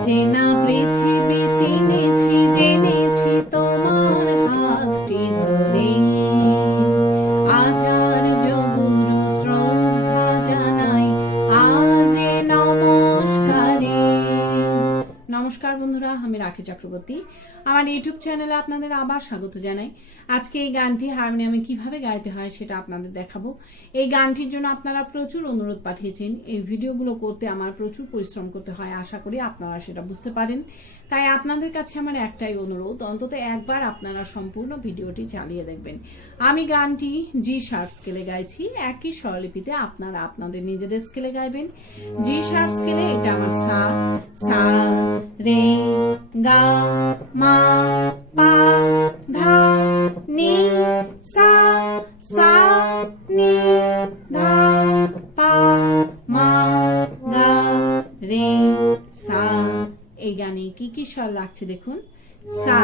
অচেনা পৃথিবী চিনেছি জেনেছি তোমার হাতটি ধরে। আচার্য গুরু শ্রদ্ধা জানাই আজ নমস্কারে। নমস্কার বন্ধুরা, আমি রাখি চক্রবর্তী। আমার ইউটিউব চ্যানেলে আপনাদের আবার স্বাগত জানাই। আজকে এই গানটি হারমোনিয়ামে কিভাবে গাইতে হয় সেটা আপনাদের দেখাবো। এই গানটির জন্য আপনারা প্রচুর অনুরোধ পাঠিয়েছেন। এই ভিডিওগুলো করতে আমার প্রচুর পরিশ্রম করতে হয়, আশা করি আপনারা সেটা বুঝতে পারেন। তাই আপনাদের কাছে আমার একটাই অনুরোধ, অন্তত একবার আপনারা সম্পূর্ণ ভিডিওটি চালিয়ে দেখবেন। আমি গানটি জি শার্প স্কেলে গাইছি, একই স্বরলিপিতে আপনারা আপনাদের নিজেদের স্কেলে গাইবেন। জি শার্প স্কেলে এটা আমার সা, সা রে গা মা পা ধা নি সা, সা নি ধা পা মা গা রে সা। এই গানে কি কি স্বর লাগছে দেখুন। সা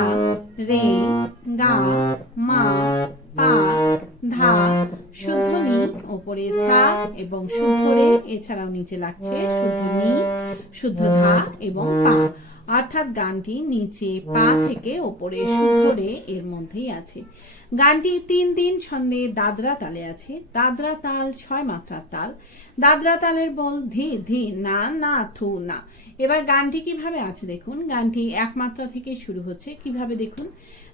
রে গা মা পা ধা, শুদ্ধ নি ওপরে সা এবং শুদ্ধ রে, এছাড়াও নিচে লাগছে শুদ্ধ নি, শুদ্ধ ধা এবং পা। অর্থাৎ গানটি নিচে পা থেকে ওপরে শুদ্ধ রে এর মধ্যেই আছে। গানটি 3-3 ছন্দে দাদরা তালে আছে। দাদরা তাল 6 মাত্রার তাল। দাদরা তালের বল ধি ধি না না থু না। এবার গানটি কিভাবে আছে দেখুন। গানটি 1 মাত্রা থেকে শুরু হচ্ছে, কিভাবে দেখুন।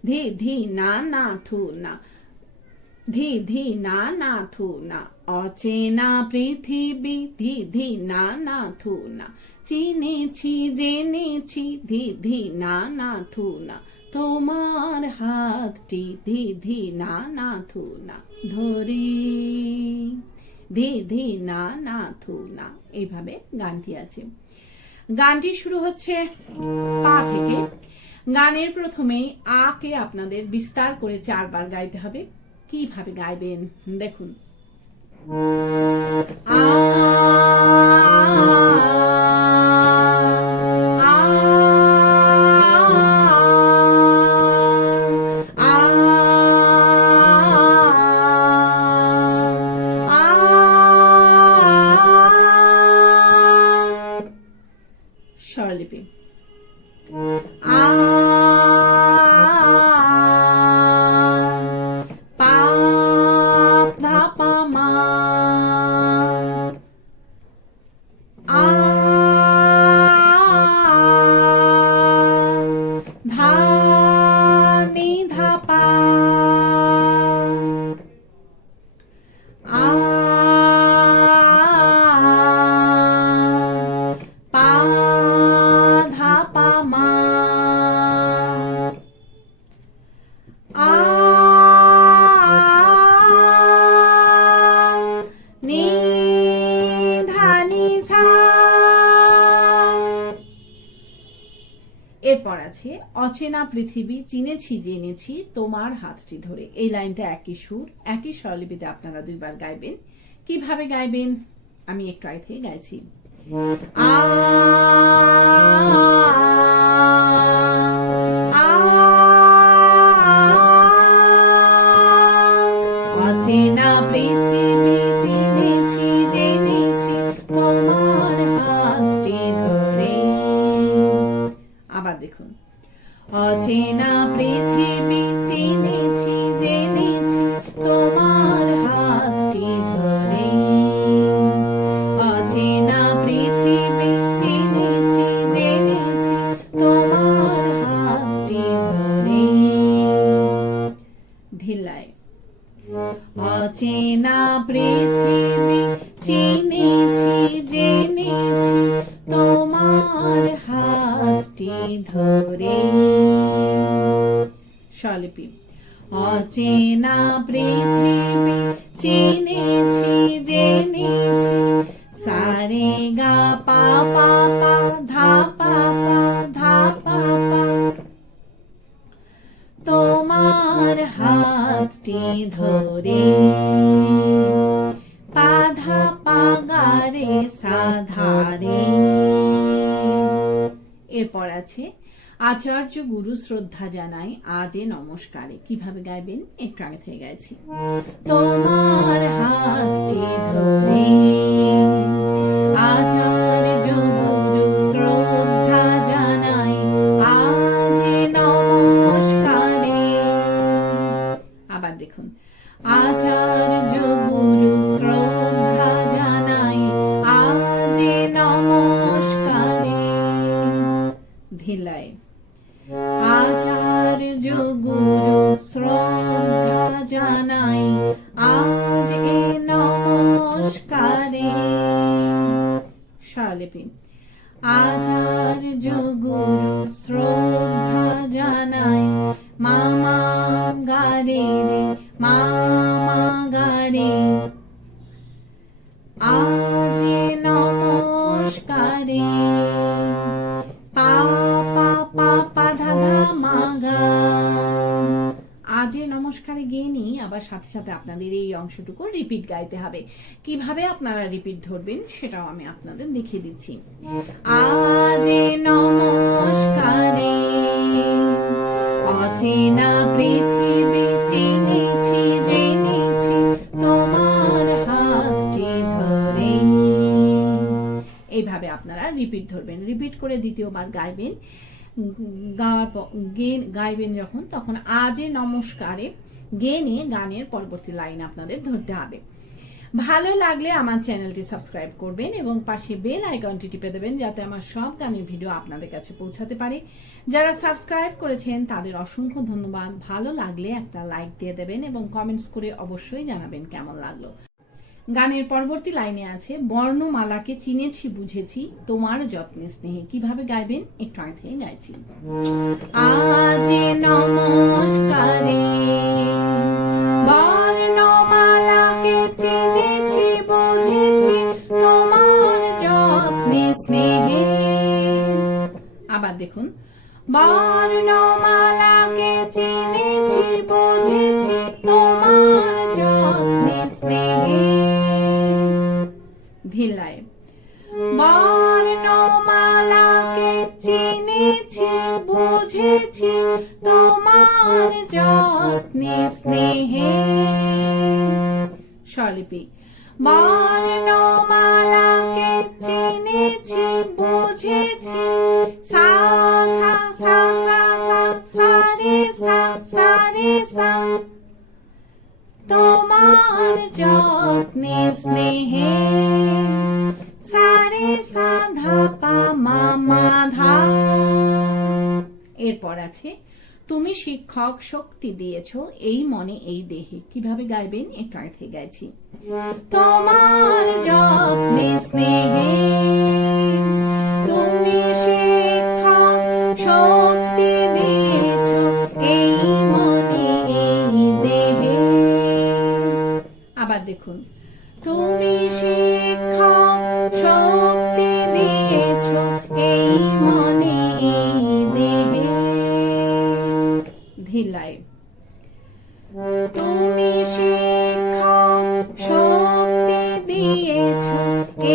ধি ধি না না থু না, ধি ধি না না থু না। অচেনা পৃথিবী ধি ধি না না থু না। চিনেছি জেনেছি ধি ধি না না থু না। তোমার হাতটি ধি ধি না না থু না ধরে, ধি ধি না না থু না। এইভাবে গানটি আছে। গানটি শুরু হচ্ছে পা থেকে। গানের প্রথমে আ কে আপনাদের বিস্তার করে 4 বার গাইতে হবে। কিভাবে গাইবেন দেখুন। আ স্বরলিপি আ পা ধা পা মা, আ ধা নি ধা পা, আ পা ধা পা মা, আ নি ধা নি সা। এরপর আছে অচেনা পৃথিবী চিনেছি জেনেছি তোমার হাতটি ধরে। এই লাইনটা একই সুর, একই স্বরলিপিতে আপনারা 2 বার গাইবেন। কিভাবে গাইবেন আমি একটু আগে থেকে গাইছি। আ অচেনা পৃথিবী চিনেছি জেনেছি তোমার হাতটি ধরে। আবার দেখুন। অচেনা পৃথিবী চিনেছি জেনেছি তোমার হাতটি ধরে। অচেনা পৃথিবী চিনেছি জেনেছি তোমার হাতটি ধরে। ধিলায় অচেনা পৃথিবী চিনেছি জেনেছি তোমার হাতটি ধরে। স্বরলিপি অচেনা পৃথিবী চিনেছি জেনেছি সা রে গা পা পা পা ধা পা পা ধা পা পা, তোমার হাতটি ধরে। পা ধা পা গা রে সা ধা রে। এরপর আছে আচার্য গুরু শ্রদ্ধা জানাই আজ নমস্কারে। কিভাবে গাইবেন একটু আগে থেকে গাইছি। তোমার হাতটি ধরে আচার্য গুরু শ্রদ্ধা ধিলাই। আচার্য গুরু শ্রদ্ধা জানাই আজ এ নমস্কারে। স্বরলিপি। আচার্য গুরু শ্রদ্ধা জানাই মামা গারে রে মামা গারে আজ নমস্কারে। পা পা পা পা ধা ধা মা গা। আজ নমস্কারে গিয়ে নিই, আবার সাথে সাথে আপনাদের এই অংশটুকু রিপিট গাইতে হবে। কিভাবে আপনারা রিপিট ধরবেন সেটাও আমি আপনাদের দেখিয়ে দিচ্ছি। আজ নমস্কারে অচেনা পৃথিবী চিনেছি জেনেছি তোমার হাতটি ধরে। এইভাবে আপনারা রিপিট ধরবেন। রিপিট করে দ্বিতীয়বার গাইবেন। গাইবেন যখন, তখন আজে নমস্কারে গেয়ে নিয়ে গানের পরবর্তী লাইন আপনাদের ধরতে হবে। ভালো লাগলে আমার চ্যানেলটি সাবস্ক্রাইব করবেন এবং পাশে বেল আইকনটি টিপে দেবেন, যাতে আমার সব গানের ভিডিও আপনাদের কাছে পৌঁছাতে পারে। যারা সাবস্ক্রাইব করেছেন তাদের অসংখ্য ধন্যবাদ। ভালো লাগলে একটা লাইক দিয়ে দেবেন এবং কমেন্টস করে অবশ্যই জানাবেন কেমন লাগলো। গানের পরবর্তী লাইনে আছে বর্ণমালাকে চিনেছি বুঝেছি তোমার যত্নে স্নেহে। কিভাবে গাইবেন একটু আগে থেকে গাইছি। আজ নমস্কারে বর্ণমালাকে চিনেছি বুঝেছি তোমার যত্নে স্নেহে। আবার দেখুন, বর্ণমালাকে চিনেছি বুঝেছি তোমার যত্নে স্নেহে। ধিলাই। বর্ণমালাকে চিনেছি বুঝেছি তোমার যত্নে স্নেহে। স্বরলিপি। বর্ণমালাকে চিনেছি বুঝেছি সা সা সা সা সা সা রে সা সা রে সা তোমার যত্নে স্নেহে। সা রে সা ধা পা মা মা ধা। এরপর আছে তুমি শিক্ষক শক্তি দিয়েছো এই মনে এই দেহে। কিভাবে গাইবেন একটু আগে থেকে গাইছি। তোমার যত্নে স্নেহে তুমি শিক্ষক শক্তি দিয়েছো এই মনে এই দেহে। আবার দেখুন, তুমি শিক্ষক শক্তি দিয়েছো এই মনে এই দেহে। ধিলাই। তুমি শিক্ষক শক্তি দিয়েছো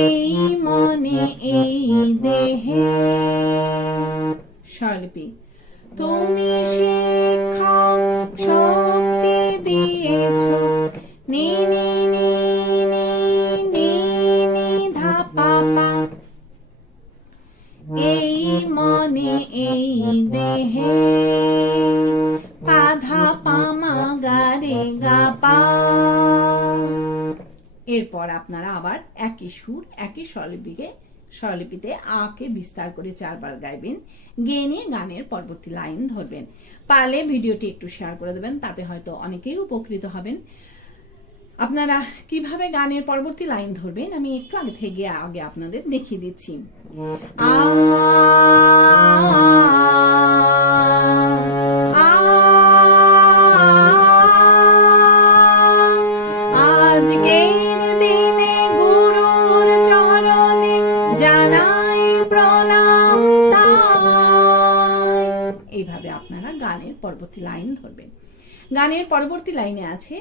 এই মনে এই দেহে। স্বরলিপি। তুমি শিক্ষক শক্তি দিয়েছো নি নি নি নি নি নি ধা পা পা এই মনে এই দেহে। পা ধা পা মা গা রে গা পা। এরপর আপনারা আবার একই সুর একই স্বরলিপিতে আকে বিস্তার করে 4 বার গাইবেন। গেয়ে নিয়ে গানের পরবর্তী লাইন ধরবেন। পারলে ভিডিওটি একটু শেয়ার করে দেবেন, তাতে হয়তো অনেকেই উপকৃত হবেন। আপনারা কিভাবে গানের পরবর্তী লাইন ধরবেন আমি একটু আগে থেকে আগে আপনাদের দেখিয়ে দিচ্ছি। আজকের দিনে গুরুর চরণে জানাই প্রণাম তাই। এইভাবে আপনারা গানের পরবর্তী লাইন ধরবেন। গানের পরবর্তী লাইনে আছে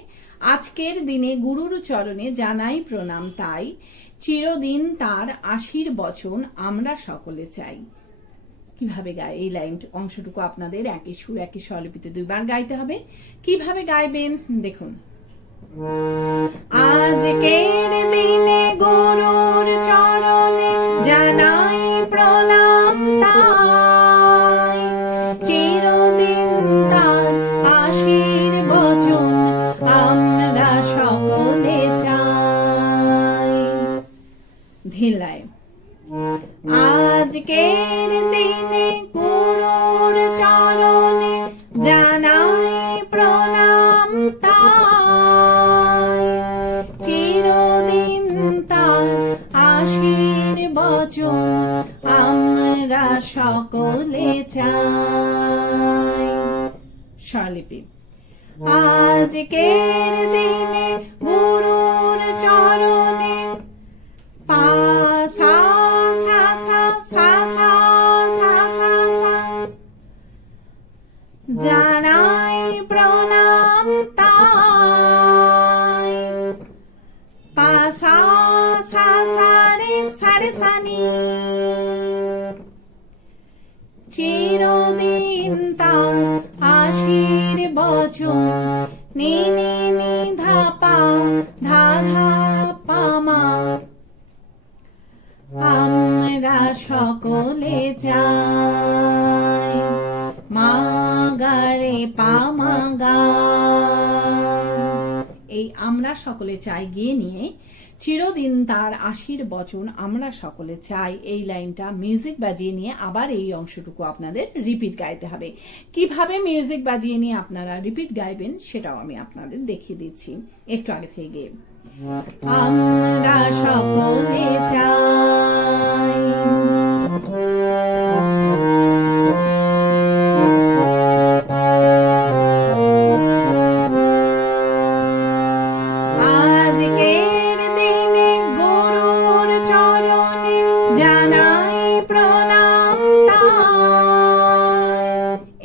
আজকের দিনে গুরুর চরণে জানাই প্রণাম তাই, চিরদিন তার আশীর্বচন আমরা সকলে চাই। কিভাবে গায় এই লাইন অংশটুকু আপনাদের একই সুর একই স্বরলিপিতে 2 বার গাইতে হবে। কিভাবে গাইবেন দেখুন। আজকের দিনে গুরুর চরণে জানাই প্রণাম তাই, চিরদিন তার আশীর্বচন আমরা সকলে চাই। ধিলাই। আজকের দিনে সকলে চাই। স্বরলিপি। আজকের দিনে গুরুর চরণে পা সা সা সা সা সা সা সা সা জানাই প্রণাম তাই। পা সা সা সা রে সা রে সা নি। চিরদিন তার আশীর্বচন নি নি নি ধা পা ধা ধা পা মা। আমরা সকলে চাই মা গা রে পা মা গা। এই আমরা সকলে চাই গিয়ে নিয়ে চিরদিন তার আশীর্বচন আমরা সকলে চাই এই লাইনটা মিউজিক বাজিয়ে নিয়ে আবার এই অংশটুকু আপনাদের রিপিট গাইতে হবে। কিভাবে মিউজিক বাজিয়ে নিয়ে আপনারা রিপিট গাইবেন সেটাও আমি আপনাদের দেখিয়ে দিচ্ছি একটু আগে থেকে গিয়ে। আমরা সকলে চাই আজকের দিনে গুরুর চরণে জানাই প্রণাম তাই।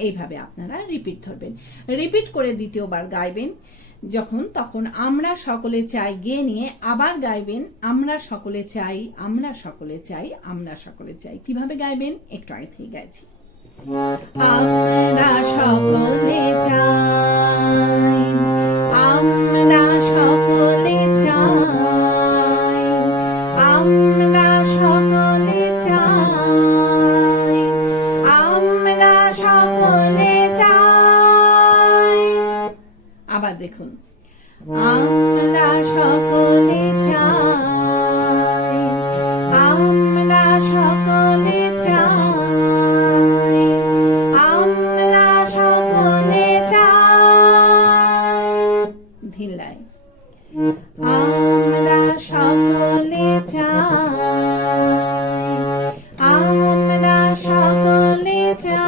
এইভাবে আপনারা রিপিট ধরবেন। রিপিট করে দ্বিতীয়বার গাইবেন যখন তখন আমরা সকলে চাই গিয়ে নিয়ে আবার গাইবেন আমরা সকলে চাই আমরা সকলে চাই আমরা সকলে চাই। কিভাবে গাইবেন একটু আগে থেকে গাইছি। আমরা সকলে চাই আমরা সকলে চাই আমরা সকলে চাই আমরা সকলে চাই। আবার দেখুন। আমরা সকলে চাই আমরা সকলে চাই আমরা সকলে চাই। ধিল্লাই। আমরা সকলে চাই আমরা সকলে চাই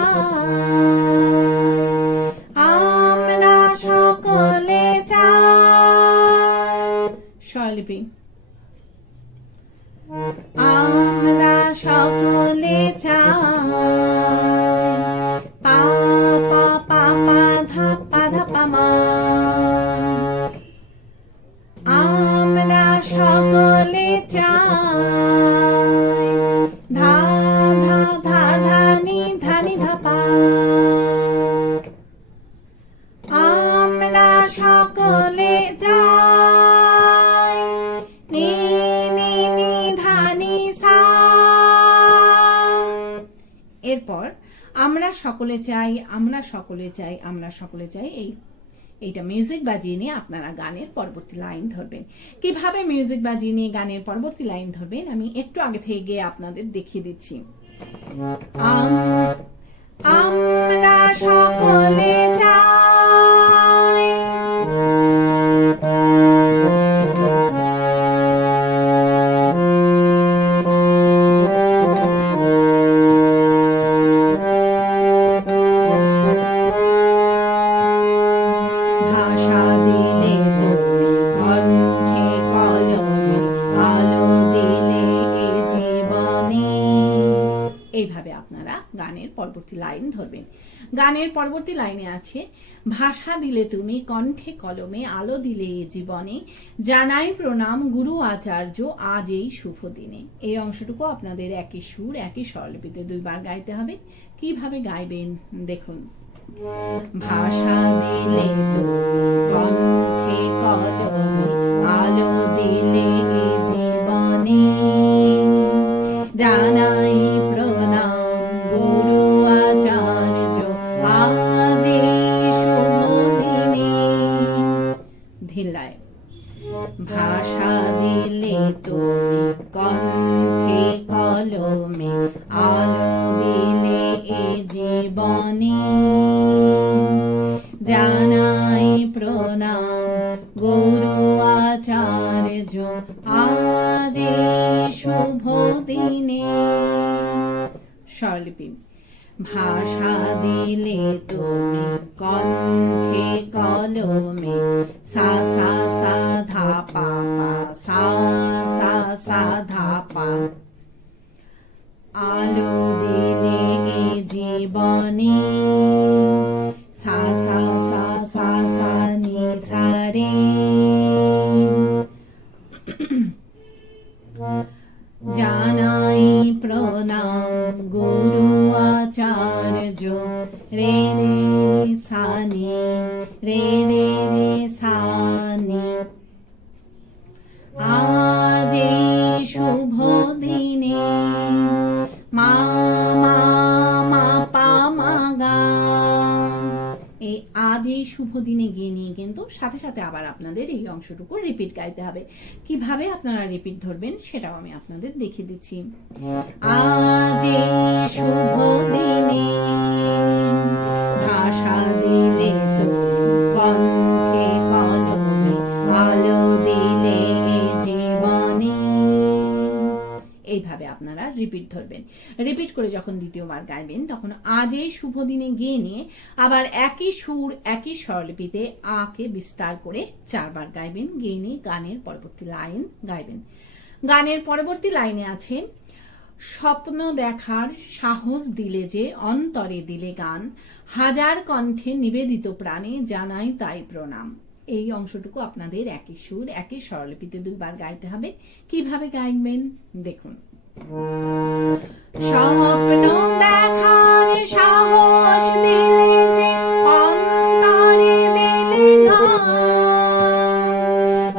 আমরা সকলে চাই। স্বরলিপি। আমরা সকলে চাই পা পা পা পা ধা পা ধা পা মা। আমরা সকলে চাই ধা ধা ধা ধা নি ধা নি ধা পা। আমরা সকলে চাই নি নি নি ধা নি সা। এরপর আমরা সকলে চাই আমরা সকলে চাই আমরা সকলে চাই এইটা মিউজিক বাজিয়ে নিয়ে আপনারা গানের পরবর্তী লাইন ধরবেন। কিভাবে মিউজিক বাজিয়ে নিয়ে গানের পরবর্তী লাইন ধরবেন আমি একটু আগে থেকে গিয়ে আপনাদের দেখিয়ে দিচ্ছি। আমরা সকলে চাই ভাষা দিলে তুমি কণ্ঠে কলমে আলো দিলে এ জীবনে। এইভাবে আপনারা গানের পরবর্তী লাইন ধরবেন। গানের পরবর্তী লাইনে আছে ভাষা দিলে তুমি কণ্ঠে কলমে আলো দিলে এ জীবনে জানাই প্রণাম গুরু আচার্য আজ এই শুভ দিনে। এই অংশটুকু আপনাদের একই সুর একই স্বরলিপিতে দুইবার গাইতে হবে। কিভাবে গাইবেন দেখুন। ভাষা দিলে তুমি কণ্ঠে কলমে আলো দিলে এ জীবনে জানাই প্রণাম গুরু আচার্য আজ এই শুভ দিনে। ধিল্লায়। ভাষা দিলে তুমি কণ্ঠে কলমে আলো দিলে এ জীবনে জানাই প্রণাম গুরু আচার্য আজ এই শুভ দিনে। স্বরলিপি ভাষা দিলে তুমি কণ্ঠে কলমে সা সা সা ধা পা পা সা সা সা ধা পা আলো দিলে এ জীবনে সা সা সা সা সা নি সা রে জানাই প্রণাম গুরু আচার্য রে রে সানি রে রে রে সানি আজ এই শুভ দিনে মা মা মা পা মা গা এই আজ এই শুভ দিনে গিয়ে নিয়ে কিন্তু সাথে সাথে আবার আপনাদের এই অংশটুকু রিপিট গাইতে হবে। কিভাবে আপনারা রিপিট ধরবেন সেটাও আমি আপনাদের দেখিয়ে দিচ্ছি। আজ এই শুভ দিনে ভাষা দিলে তুমি কণ্ঠে কলমে আলো দিলে এ জীবনে। এইভাবে আপনারা রিপিট ধরবেন। রিপিট করে যখন দ্বিতীয়বার গাইবেন তখন আজ এই শুভ দিনে গিয়ে নিয়ে আবার একই সুর একই স্বরলিপিতে আকে বিস্তার করে 4 বার গাইবেন। গিয়ে নিয়ে গানের পরবর্তী লাইন গাইবেন। গানের পরবর্তী লাইনে আছে স্বপ্ন দেখার সাহস দিলে যে অন্তরে দিলে গান হাজার কণ্ঠে নিবেদিত প্রাণে জানাই তাই প্রণাম। এই অংশটুকু আপনাদের একই সুর একই স্বরলিপিতে 2 বার গাইতে হবে। কিভাবে গাইবেন দেখুন। স্বপ্ন দেখার সাহস দিলে যে অন্তরে দিলে গান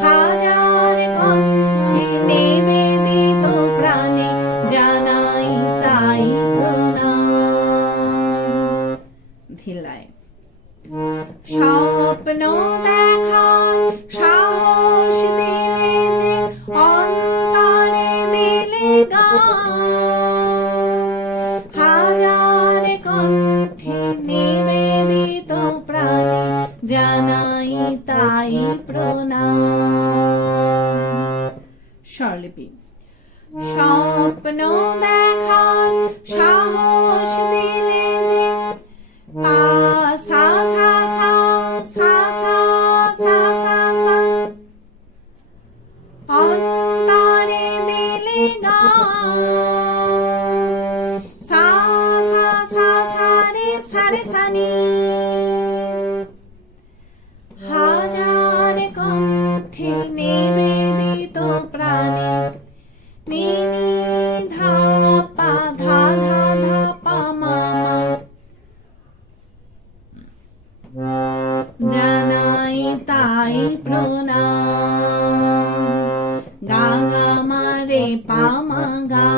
হাজার কণ্ঠে নিবেদিত প্রাণে জানাই তাই প্রণাম। ধিলায় স্বপ্ন দেখার সাহস দিলে যে অন্তরে দিলে গান হাজার কণ্ঠে নিবেদিত প্রাণে জানাই তাই প্রণাম। স্বরলিপি স্বপ্ন দেখার সাহস দিলে যে পা সা সা সা সা সা সা সা সা অন্তরে দিলে গান সা সা সা সা রে সা রে সা নি হাজার কণ্ঠে নিবেদিত প্রাণে নি নি ধা পা ধা ধা ধা পা মা মা জানাই তাই প্রণাম গা মা রে পা মা গা।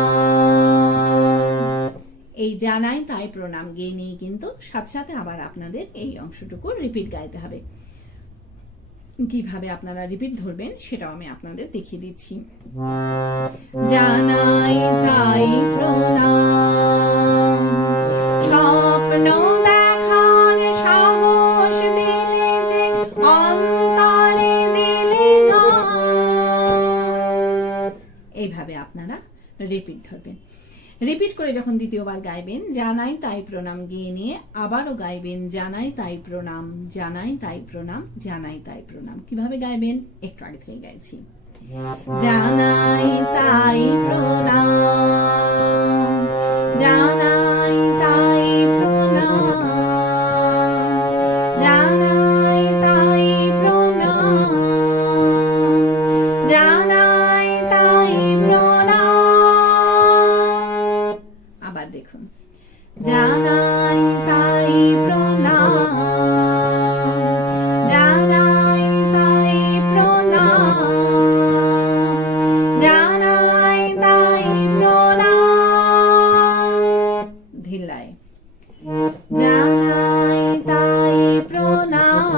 এই জানাই তাই প্রণাম গিয়ে নিয়ে কিন্তু সাথে সাথে আবার আপনাদের এই অংশটুকু রিপিট গাইতে হবে। কিভাবে আপনারা রিপিট ধরবেন সেটাও আমি আপনাদের দেখিয়ে দিচ্ছি। জানাই তাই প্রণাম স্বপ্ন দেখার সাহস দিলে যে অন্তরে দিলে গান। এইভাবে আপনারা রিপিট ধরবেন। রিপিট করে যখন দ্বিতীয়বার গাইবেন জানাই তাই প্রণাম গিয়ে নিয়ে আবারও গাইবেন জানাই তাই প্রণাম জানাই তাই প্রণাম জানাই তাই প্রণাম। কিভাবে গাইবেন একটু আগে থেকে গাইছি। জানাই তাই প্রণাম জানাই তাই প্রণাম জানাই তাই প্রণাম জানাই তাই প্রণাম। আবার দেখুন জানাই তাই প্রণাম জানাই তাই প্রণাম জানাই তাই প্রণাম। ধিলায় জানাই তাই প্রণাম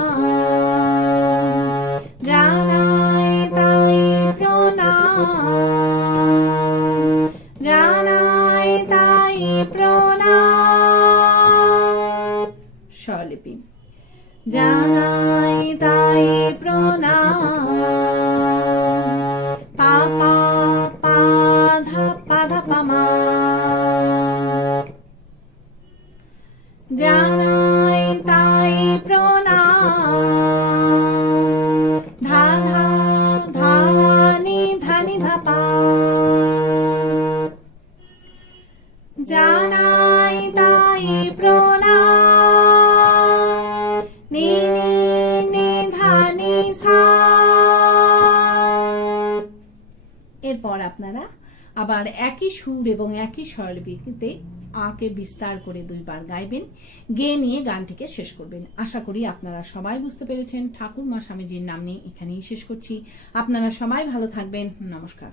জানাই তাই প্রণাম জানাই তাই প্রণাম। স্বরলিপি জানাই তাই প্রণাম পা পা পা ধা পা মা জানাই তাই প্রণাম। নি নি নি ধা নি সা। এরপর আপনারা আবার একই সুর এবং একই স্বরলিপিতে আকে বিস্তার করে 2 বার গাইবেন, গেয়ে নিয়ে গানটিকে শেষ করবেন। আশা করি আপনারা সবাই বুঝতে পেরেছেন। ঠাকুর মা স্বামীজির নাম নিয়ে এখানেই শেষ করছি। আপনারা সবাই ভালো থাকবেন। নমস্কার।